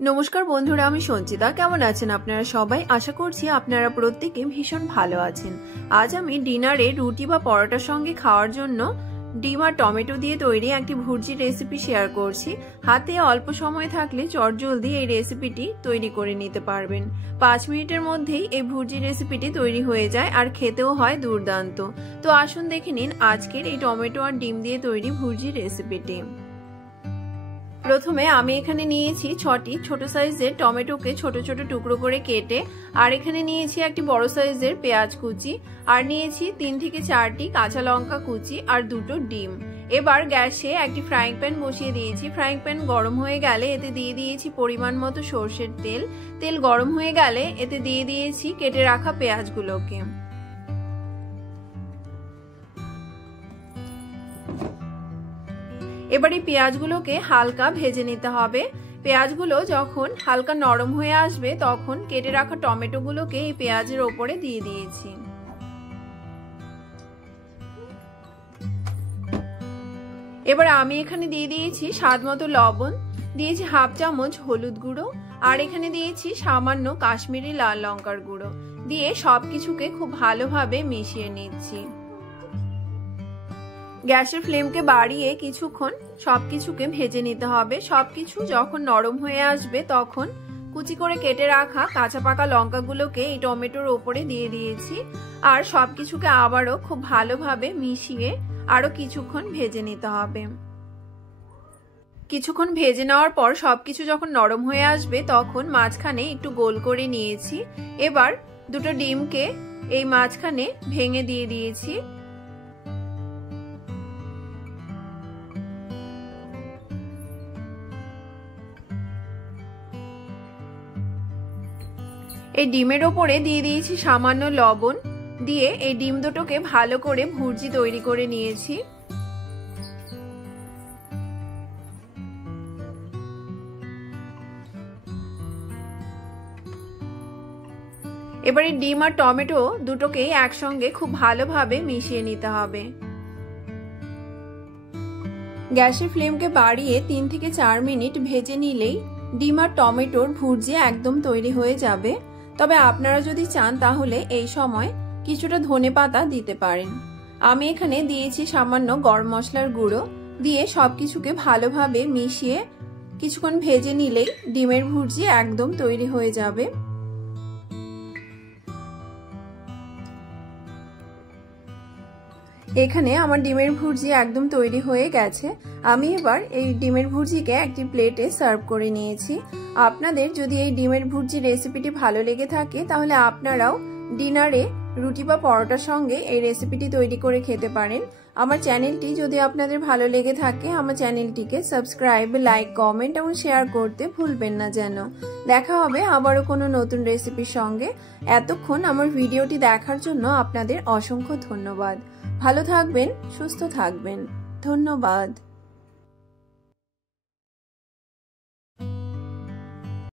নমস্কার বন্ধুরা, আমি সঞ্চিতা। কেমন আছেন আপনারা সবাই? আশা করছি আপনারা প্রত্যেকে ভীষণ ভালো আছেন। আজ আমি ডিনারে রুটি বা পরোটার সঙ্গে খাওয়ার জন্য ডিম আর টমেটো দিয়ে তৈরি একটি ভুর্জি রেসিপি শেয়ার করছি। হাতে অল্প সময় থাকলে চটজলদি এই রেসিপিটি তৈরি করে নিতে পারবেন। 5 মিনিটের মধ্যেই এই ভুর্জি রেসিপিটি তৈরি হয়ে যায় আর খেতেও হয় দুর্দান্ত। তো আসুন দেখে নিন আজকের এই টমেটো আর ডিম দিয়ে তৈরি ভুর্জি রেসিপিটি। প্রথমে আমি এখানে নিয়েছি 6টি ছোট সাইজের টমেটোকে ছোট ছোট টুকরো করে কেটে, আর এখানে নিয়েছি একটি বড় সাইজের পেঁয়াজ কুচি, আর নিয়েছি 3 থেকে 4টি কাঁচা লঙ্কা কুচি আর 2টো ডিম। এবার গ্যাসে একটি ফ্রাইং প্যান বসিয়ে দিয়েছি। ফ্রাইং প্যান গরম হয়ে গেলে এতে দিয়ে দিয়েছি পরিমাণ মতো সরষের তেল। তেল গরম হয়ে গেলে এতে দিয়ে দিয়েছি কেটে রাখা পেঁয়াজগুলোকে। এবার এই পেঁয়াজগুলোকে হালকা ভেজে নিতে হবে। পেঁয়াজগুলো যখন হালকা নরম হয়ে আসবে তখন কেটে রাখা টমেটোগুলোকে এই পেঁয়াজের ওপরে দিয়ে দিয়েছি। এবার আমি এখানে দিয়ে দিয়েছি স্বাদ মতো লবণ, দিয়েছি হাফ চামচ হলুদ গুঁড়ো, আর এখানে দিয়েছি সামান্য কাশ্মীরি লাল লঙ্কার গুঁড়ো দিয়ে সবকিছুকে খুব ভালোভাবে মিশিয়ে নিচ্ছি। গ্যাসের ফ্লেমকে বাড়িয়ে কিছুক্ষণ সবকিছুকে ভেজে নিতে হবে। সবকিছু যখন নরম হয়ে আসবে তখন কুচি করে কেটে রাখা কাঁচা পাকা লঙ্কাগুলোকে এই টমেটোর ওপরে দিয়ে দিয়েছি, আর সবকিছুকে আবারও খুব ভালোভাবে মিশিয়ে আরো কিছুক্ষণ ভেজে নিতে হবে। কিছুক্ষণ ভেজে নেওয়ার পর সবকিছু যখন নরম হয়ে আসবে তখন মাঝখানে একটু গোল করে নিয়েছি। এবার 2টো ডিমকে এই মাঝখানে ভেঙে দিয়ে দিয়েছি। এই ডিমের ওপরে দিয়ে দিয়েছি সামান্য লবণ, দিয়ে এই ডিম দুটোকে ভালো করে ভুর্জি তৈরি করে নিয়েছি। এবারে ডিম আর টমেটো দুটোকেই একসঙ্গে খুব ভালোভাবে মিশিয়ে নিতে হবে। গ্যাসের ফ্লেমকে বাড়িয়ে 3 থেকে 4 মিনিট ভেজে নিলেই ডিম আর টমেটোর ভুর্জি একদম তৈরি হয়ে যাবে। তবে আপনারা যদি চান তাহলে এই সময় কিছুটা ধনেপাতা দিতে পারেন। আমি এখানে দিয়েছি সামান্য গরম মশলার গুঁড়ো, দিয়ে সবকিছুকে ভালোভাবে মিশিয়ে কিছুক্ষণ ভেজে নিলেই ডিমের ভুর্জি একদম তৈরি হয়ে যাবে। এখানে আমার ডিমের ভুর্জি একদম তৈরি হয়ে গেছে। আমি এবার এই ডিমের ভুর্জিকে একটি প্লেটে সার্ভ করে নিয়েছি। আপনাদের যদি এই ডিমের ভুর্জি রেসিপিটি ভালো লেগে থাকে তাহলে আপনারাও ডিনারে রুটি বা পরোটার সঙ্গে এই রেসিপিটি তৈরি করে খেতে পারেন। আমার চ্যানেলটি যদি আপনাদের ভালো লেগে থাকে আমার চ্যানেলটিকে সাবস্ক্রাইব, লাইক, কমেন্ট এবং শেয়ার করতে ভুলবেন না যেন। দেখা হবে আবারও কোনো নতুন রেসিপির সঙ্গে। এতক্ষণ আমার ভিডিওটি দেখার জন্য আপনাদের অসংখ্য ধন্যবাদ। ভালো থাকবেন, সুস্থ থাকবেন। ধন্যবাদ।